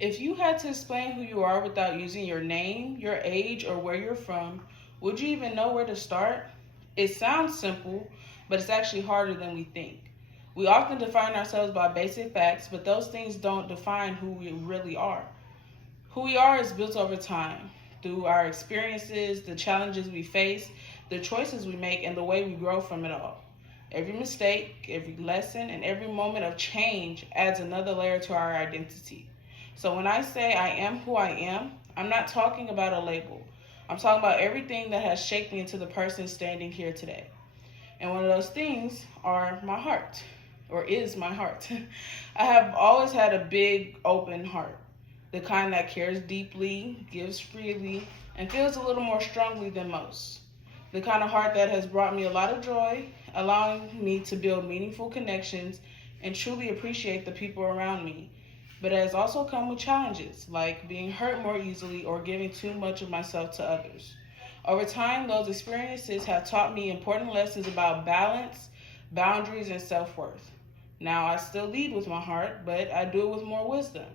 If you had to explain who you are without using your name, your age, or where you're from, would you even know where to start? It sounds simple, but it's actually harder than we think. We often define ourselves by basic facts, but those things don't define who we really are. Who we are is built over time through our experiences, the challenges we face, the choices we make, and the way we grow from it all. Every mistake, every lesson, and every moment of change adds another layer to our identity. So when I say I am who I am, I'm not talking about a label. I'm talking about everything that has shaped me into the person standing here today. And one of those things are my heart, or is my heart. I have always had a big, open heart, the kind that cares deeply, gives freely, and feels a little more strongly than most. The kind of heart that has brought me a lot of joy, allowing me to build meaningful connections and truly appreciate the people around me. But it has also come with challenges, like being hurt more easily or giving too much of myself to others. Over time, those experiences have taught me important lessons about balance, boundaries, and self worth. Now, I still lead with my heart, but I do it with more wisdom.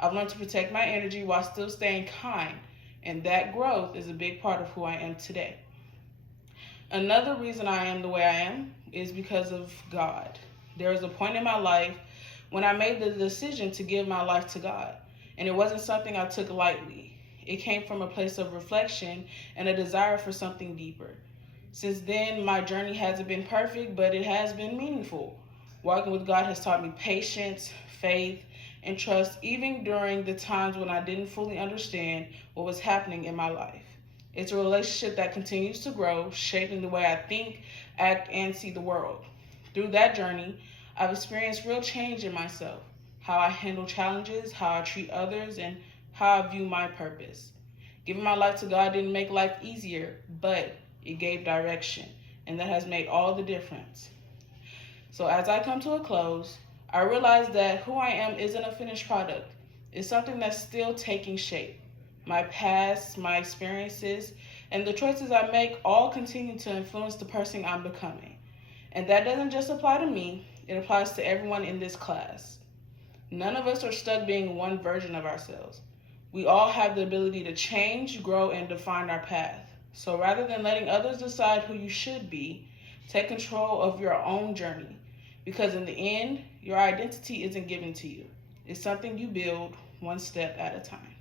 I've learned to protect my energy while still staying kind, and that growth is a big part of who I am today. Another reason I am the way I am is because of God. There was a point in my life when I made the decision to give my life to God, and it wasn't something I took lightly. It came from a place of reflection and a desire for something deeper. Since then, my journey hasn't been perfect, but it has been meaningful. Walking with God has taught me patience, faith, and trust, even during the times when I didn't fully understand what was happening in my life. It's a relationship that continues to grow, shaping the way I think, act, and see the world. Through that journey, I've experienced real change in myself, how I handle challenges, how I treat others, and how I view my purpose. Giving my life to God didn't make life easier, but it gave direction, and that has made all the difference. So as I come to a close, I realize that who I am isn't a finished product. It's something that's still taking shape. My past, my experiences, and the choices I make all continue to influence the person I'm becoming. And that doesn't just apply to me, it applies to everyone in this class. None of us are stuck being one version of ourselves. We all have the ability to change, grow, and define our path. So rather than letting others decide who you should be, take control of your own journey. Because in the end, your identity isn't given to you, it's something you build one step at a time.